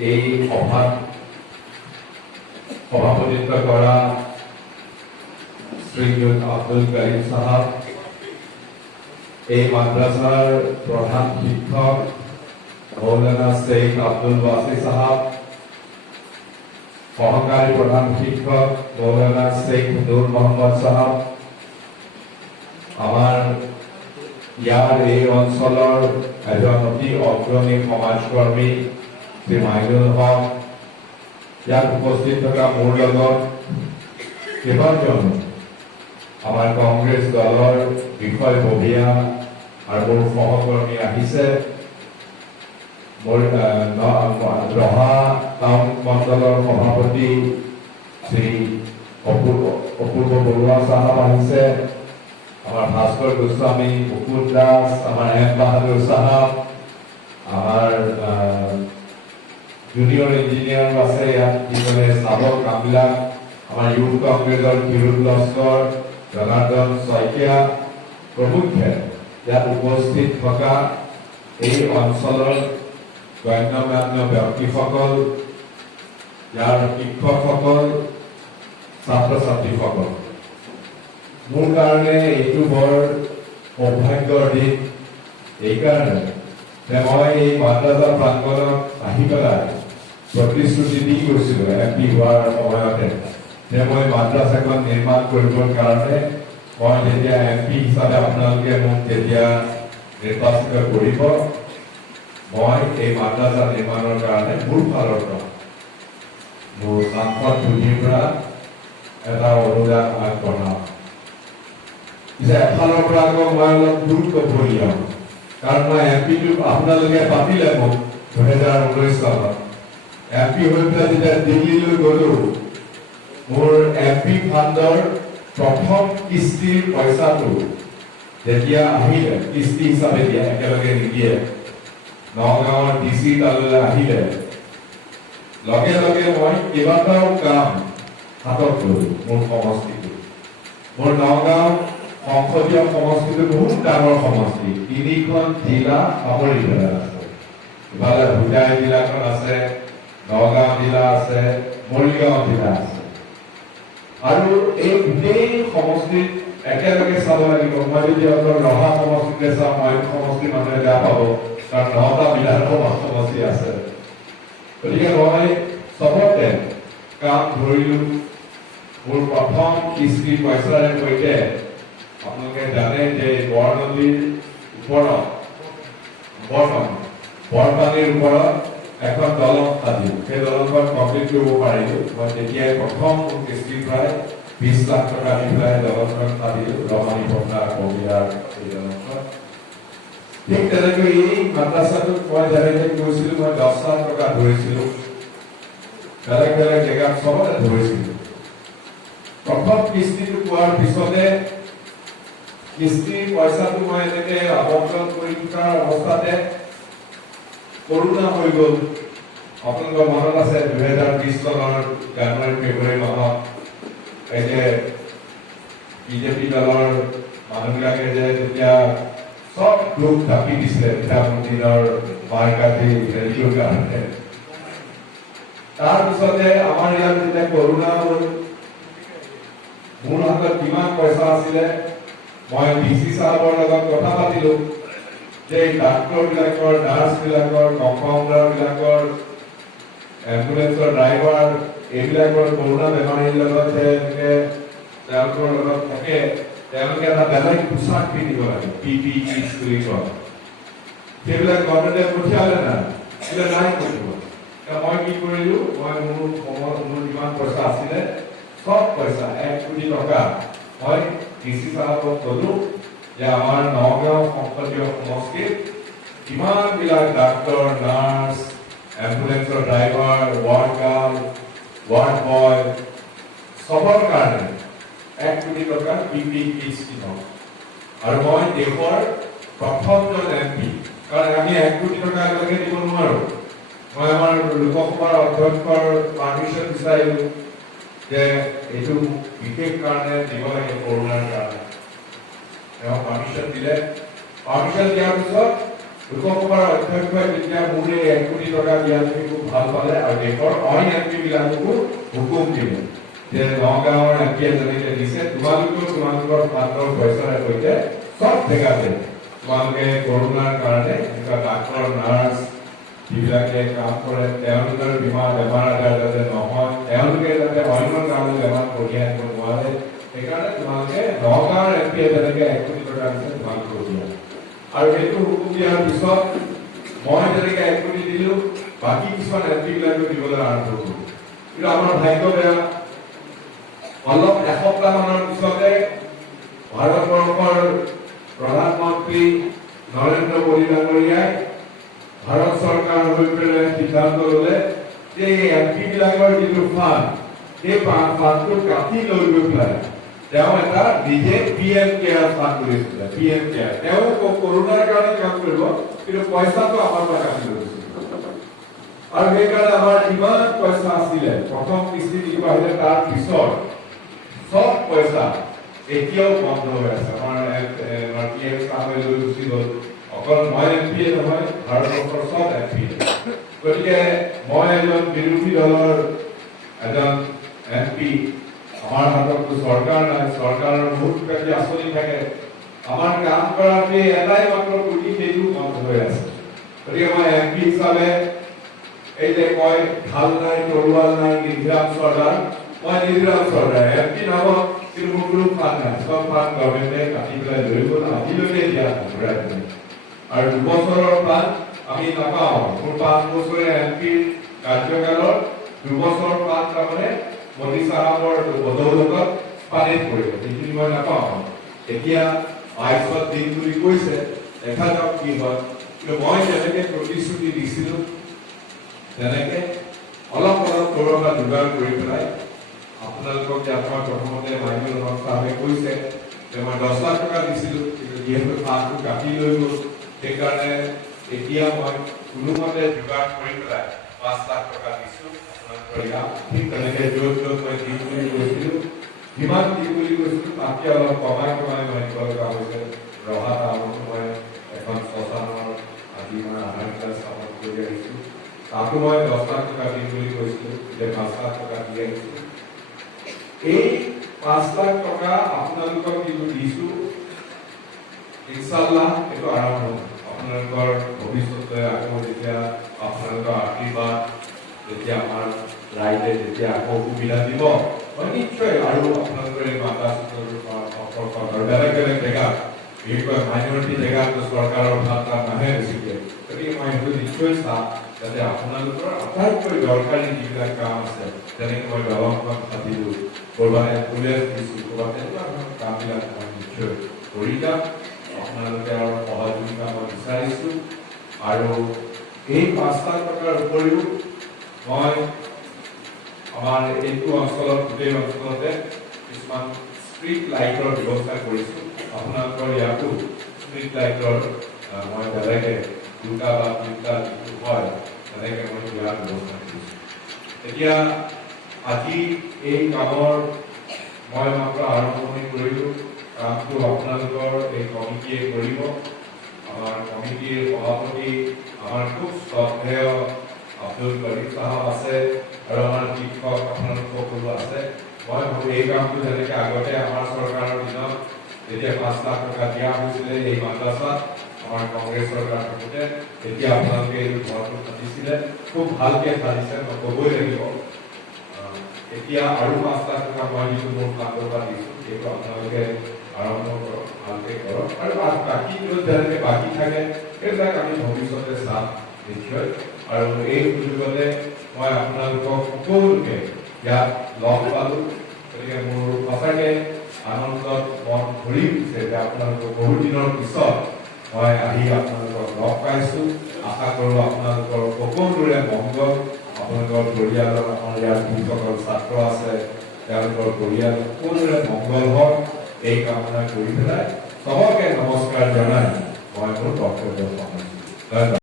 এই সভাত সভাপতিত্ব কৰা শ্ৰীযুত আব্দুল কাৰিম সাহেব, এই মাদ্ৰাছাৰ প্ৰধান শিক্ষক মৌলানা শেখ আব্দুল ওয়াসি সাহেব, সহকাৰী প্ৰধান শিক্ষক মৌলানা শেখ নূৰ মোহাম্মদ সাহেব, আমাৰ ইয়াৰ এই অঞ্চলৰ এজন অতি অগ্ৰণী সমাজকৰ্মী শ্ৰী মাইনুল হক, ইয়াত উপস্থিত থকা মোৰ লগত কেইবাজন আমাৰ কংগ্ৰেছ দলৰ বিষয়ববীয়া আৰু মোৰ সহকৰ্মী আহিছে। মোৰ ৰহা টাউন মণ্ডলৰ সভাপতি শ্ৰী অপূৰ্ব বৰুৱা সাহেব আহিছে, আমার ভাস্কর গোস্বামী, মুকুট দাস, আমার এম বাহাদুর সাহেব, আমার জুনিয়র ইঞ্জিনিয়ার আছে ইয়াত যিজনে চালক কামলা, আমার ইউথ কংগ্ৰেসৰ কিৰুল লস্কৰ, জনাৰ্দন শইকীয়া প্ৰমুখ্যে ইয়াত উপস্থিত থকা এই অঞ্চলৰ গণ্যমান্য ব্যক্তিসকল, ইয়াৰ শিক্ষকসকল, ছাত্ৰ ছাত্ৰীসকল, মোৰ কাৰণে এইটো বৰ সৌভাগ্যৰ দিন। এইকাৰণে যে মই এই মাদ্ৰাছা প্ৰাংগণত আহি পেলাই প্ৰতিশ্ৰুতি দি গৈছিলোঁ MP হোৱাৰ সময়তে যে মই মাদ্ৰাছাখন নিৰ্মাণ কৰিবৰ কাৰণে মই যেতিয়া MP হিচাপে আপোনালোকে মোক যেতিয়া নিৰ্বাচিত কৰিব, মই এই মাদ্ৰাছা নিৰ্মাণৰ কাৰণে মোৰ ফালৰ পৰা মোৰ সাংসদ পুঁজিৰ পৰা এটা অনুদান আগবঢ়াম। যে এফালৰ পৰা আকৌ মই অলপ গুৰুত্ব ভৰি যাওঁ, কাৰণ মই MP-টো আপোনালোকে পাতিলে মোক 2019 চনত MP হৈ পেলাই যেতিয়া দিল্লীলৈ গ'লো, মোৰ MP ফাণ্ডৰ প্ৰথম কিস্তিৰ পইচাটো যেতিয়া আহিলে, কিস্তি হিচাপে দিয়ে, একেলগে নিদিয়ে, নগাঁৱৰ DC তালৈ আহিলে, লগে লগে মই কেইবাটাও কাম হাতত ললো। মোৰ সমষ্টিটো, মোৰ নগাঁও সংসদীয় সমষ্টিটো বহুত ডাঙৰ সমষ্টি, 3খন জিলা সামৰি পেলাই আছে। ইফালে ভোটাই জিলাখন আছে, নগাঁও জিলা আছে, মৰিগাঁও জিলা আছে, আৰু এই গোটেই সমষ্টিত একেলগে চাব লাগিব। মই যদি অকল ৰহা সমষ্টিতে চাওঁ, মই সমষ্টিৰ মানুহে বেয়া পাব, কাৰণ 9টা বিধানসভা সমষ্টি আছে। গতিকে মই চবতে কাম ধৰিলো। মোৰ প্ৰথম কিস্তি পইচাৰে সৈতে আপোনালোকে জানে যে বৰনদীৰ ওপৰত বৰপানীৰ ওপৰত এখন দলং সাজিলো। সেই দলংখন কমপ্লিট কৰিব পাৰিলো। মই তেতিয়াই প্ৰথম কিস্তি প্ৰায় 20 লাখ টকা দি পেলাই দলংখন সাজিলো, ৰমানী পথাৰ কবিৰাৰ এই দলংখন। ঠিক তেনেকৈ এই মাদ্ৰাছাটোত মই যেনেকৈ কৈছিলো, মই 10 লাখ টকা ধৰিছিলো, বেলেগ বেলেগ জেগাত চবতে ধৰিছিলো। প্ৰথম কিস্তিটো পোৱাৰ পিছতে কিস্তিৰ পইচাটো মই এনেকে আবণ্টন কৰি থকাৰ অৱস্থাতে কৰোণা হৈ গ'ল। আপোনালোকৰ মনত আছে 2020 চনৰ জানুৱাৰী ফেব্ৰুৱাৰী মাহত এই যে বিজেপি দলৰ মানুহবিলাকে যে তেতিয়া সব দুখ ঢাকি দিছিলে পিঠামন্দিৰৰ মাৰকাঠি ৰেলীৰ কাৰণে। তাৰপিছতে আমাৰ ইয়াত যেতিয়া কৰোণা হ'ল, মোৰ হাতত কিমান পইচা আছিলে, মই DC সাহেবৰ লগত কথা পাতিলো যে ডাক্তৰ বিলাকৰ, নাৰ্ছ বিলাকৰ, কম্পাউণ্ডাৰ বিলাকৰ, এম্বুলেন্সৰ ড্ৰাইভাৰ, এইবিলাকৰ কৰোণা বেমাৰীৰ লগত যে এনেকে তেওঁলোকৰ লগত থাকে, তেওঁলোকে এটা বেলেগ পোছাক পিন্ধিব লাগে, PPE বুলি কয়। সেইবিলাক গভৰ্ণমেণ্টে পঠিয়ালে নাই, সেইবিলাক নাই কৰিব। মই কি কৰিলো, মই মোৰ যিমান পইচা আছিলে সব পইচা 1 কোটি টকা মই DC সাহেবক কলো যে আমাৰ নগাঁও সংসদীয় সমষ্টিত কিমানবিলাক ডাক্তৰ, নাৰ্ছ, এম্বুলেন্সৰ driver, ward girl, ward boy, সবৰ কাৰণে 1 কোটি টকা PPE কিট কিনক। আৰু মই দেশৰ প্ৰথমজন MP, কাৰণ আমি 1 কোটি টকা একেলগে দিব নোৱাৰো। মই আমাৰ লোকসভাৰ অধ্যক্ষৰ পাৰ্মিশ্যন বিচাৰিলো যে এইটো বিশেষ কাৰণে দিব লাগে, কৰোণাৰ কাৰণে। তেওঁ পাৰ্মিশ্যন দিলে। পাৰ্মিশ্যন দিয়াৰ পিছত লোকসভাৰ অধ্যক্ষই যেতিয়া মোৰ এই 1 কোটি টকা দিয়াটো খুব ভাল পালে আৰু দেশৰ অইন এমপি বিলাককো হুকুম দিলে যে নগাঁৱৰ এমপিয়ে যেনেকে দিছে তোমালোকৰ ফাণ্ডৰ পইচাৰে সৈতে সব জেগাতে তোমালোকে কৰোণাৰ কাৰণে এনেকুৱা ডাক্তৰ নাৰ্ছ যিবিলাকে কাম কৰে তেওঁলোকৰ বীমা বেমাৰ আজাৰ যাতে নহয় তেওঁলোকে যাতে অন্য কামত বেমাৰ কঢ়িয়াই আনিব নোৱাৰে সেইকাৰণে তোমালোকে নগাঁৱৰ এমপিয়ে যেনেকে 1 কোটি টকা দিছে তোমালোকে দিয়া আৰু সেইটো হুকুম দিয়াৰ পিছত মই যেনেকে 1 কোটি দিলো বাকী কিছুমান এমপি বিলাকে দিবলৈ আৰম্ভ কৰিলো কিন্তু আমাৰ ভাগ্য বেয়া অলপ এসপ্তাহ মানৰ পিছতে ভাৰতবৰ্ষৰ প্ৰধানমন্ত্ৰী নৰেন্দ্ৰ মোদী ডাঙৰীয়াই ভাৰত চৰকাৰ হৈ পেলাই সিদ্ধান্ত ললে যে এমপি বিলাকৰ যিটো ফাণ্ড সেই ফাণ্ডটো কাটি লৈ গৈ পেলাই তেওঁ এটা নিজে PM কেয়াৰ ফাণ্ড কৰিছিলে PM কেয়াৰ তেওঁ কৰোণাৰ কাৰণে কাম কৰিব কিন্তু পইচাটো আমাৰ পৰা কাটি লৈছিল আৰু সেইকাৰণে আমাৰ ইমান পইচা আছিলে প্ৰথম কিস্তি দিব আহিলে তাৰ পিছত সব পইচা এতিয়াও বন্ধ হৈ আছে আমাৰ PM সাহেবে লৈ গুচি গ'ল অকল মই এমপি নহয় ভাৰতবৰ্ষৰ সব এমপি গতিকে মই এজন বিৰোধী দলৰ এজন এমপি আমাৰ হাততো চৰকাৰ নাই চৰকাৰৰ বহুত কিবাকিবি আঁচনি থাকে আমাৰ কাম কৰাতে এটাই মাত্ৰ পুঁজি সেইটো বন্ধ হৈ আছে গতিকে মই এমপি হিচাপে এই যে কয় ঢাল নাই তৰোৱাল নাই নিৰ্বিৰাম চৰ্দাৰ মই নিৰ্বিৰাম চৰ্দাৰ এমপি নামত কিন্তু মোৰ কোনো ফাণ্ড নাই সব ফাণ্ড গভৰ্ণমেণ্টে কাটি পেলাই লৈ গ'ল আজিলৈকে দিয়া ঘূৰাই দিলে আৰু 2 বছৰৰ ফাণ্ড আমি নাপাওঁ মোৰ 5 বছৰীয়া এমপিৰ কাৰ্যকালৰ 2 বছৰৰ ফাণ্ড তাৰমানে মোদী সাহেবৰ বদৌলতত পানীত পৰিব যিখিনি মই নাপাওঁ এতিয়া 22 দিন বুলি কৈছে দেখা যাওক কি হয় কিন্তু মই যেনেকে প্ৰতিশ্ৰুতি দিছিলো তেনেকে অলপ কৰবা যোগাৰ কৰি পেলাই আপোনালোকক যে আপোনাৰ প্ৰথমতে মাইনুল হক সাহেবে কৈছে যে মই 10 লাখ টকা দিছিলো কিন্তু যিহেতু ফাণ্ডটো কাটি লৈ গ'ল সেইকাৰণে এতিয়া মই কোনোমতে যোগাৰ কৰি পেলাই 5 লাখ টকা দিছো ঠিক তেনেকে য'ত মই দিম বুলি কৈছিলো যিমান দিম বুলি কৈছিলো তাতকে অলপ কমাই মই দিব লগা হৈছে ৰহা টাউনত মই এখন শ্মশানৰ আদি মই আধাৰ স্থাপন কৰি আহিছো তাতো মই 10 লাখ টকা দিম বুলি কৈছিলো যে 5 লাখ টকা দি আহিছো এই 5 লাখ টকা আপোনালোকক কিন্তু দিছো ইনশাআল্লাহ এইটো আৰম্ভ আপোনালোকৰ ভৱিষ্যতে আকৌ যেতিয়া আপোনালোকৰ আশীৰ্বাদ যেতিয়া আমাৰ ৰাইজে যেতিয়া আকৌ সুবিধা দিব নিশ্চয় আৰু আপোনালোকৰ এই মাতা সম্পৰ্ক আৰু বেলেগ বেলেগ জেগা বিশেষকৈ মাইনৰিটি জেগাত চৰকাৰৰ ভাত নাহে বেছিকে গতিকে মই সেইটো নিশ্চয় চাম যাতে আপোনালোকৰ আটাইতকৈ দৰকাৰী যিবিলাক কাম আছে যেনেকৈ মই দলংখন পাতিলো ক'ৰবাত এম্বুলেঞ্চ দিছো ক'ৰবাত তেনেকুৱা ধৰণৰ কামবিলাক মই নিশ্চয় কৰি যাম আপোনালোকে আৰু সহযোগিতা মই বিচাৰিছো আৰু এই 5 লাখ টকাৰ উপৰিও মই আমাৰ এইটো অঞ্চলত গোটেই অঞ্চলতে কিছুমান ষ্ট্ৰীট লাইটৰ ব্যৱস্থা কৰিছো আপোনালোকৰ ইয়াতো ষ্ট্ৰীট লাইটৰ মই বেলেগে 2টা বা 3টা যিটো হয় তেনেকে মই ইয়াৰ ব্যৱস্থা কৰিছো এতিয়া আজি এই কামৰ মই মাত্ৰ আৰম্ভণি কৰিলো কামটো আপোনালোকৰ এই কমিটিয়ে কৰিব আমাৰ কমিটিৰ সভাপতি আমাৰ খুব শ্ৰদ্ধেয় আব্দুল কৰিম সাহেব আছে আৰু আমাৰ শিক্ষক আপোনালোক সকলো আছে মই ভাবো এই কামটো যেনেকৈ আগতে আমাৰ চৰকাৰৰ দিনত যেতিয়া 5 লাখ টকা দিয়া হৈছিলে এই মাদ্ৰাসাত আমাৰ কংগ্ৰেছ চৰকাৰ থাকোঁতে তেতিয়া আপোনালোকে এই ঘৰটো পাতিছিলে খুব ভালকে পাতিছে মই ক'বই লাগিব এতিয়া আৰু 5 লাখ টকা মই যিটো মোৰ ফাণ্ডৰ পৰা দিছোঁ সেইটো আপোনালোকে আৰম্ভ কৰক ভালকে কৰক আৰু বাকী যেনেকৈ বাকী থাকে সেইবিলাক আমি ভৱিষ্যতে চাম নিশ্চয় আৰু এই সুযোগতে মই আপোনালোকক সকলোকে ইয়াত লগ পালো গতিকে মোৰ সঁচাকে আনন্দত মন ভৰি উঠিছে যে আপোনালোকক বহু দিনৰ পিছত মই আহি আপোনালোকক লগ পাইছো আশা কৰোঁ আপোনালোকৰ সকলোৰে মংগল আপোনালোকৰ পৰিয়ালৰ আমাৰ ইয়াত যিসকল ছাত্ৰ আছে তেওঁলোকৰ পৰিয়াল সকলোৰে মংগল হওক এই কামনা কৰি পেলাই চবকে নমস্কাৰ জনাই মই মোৰ বক্তব্য সামৰিছোঁ।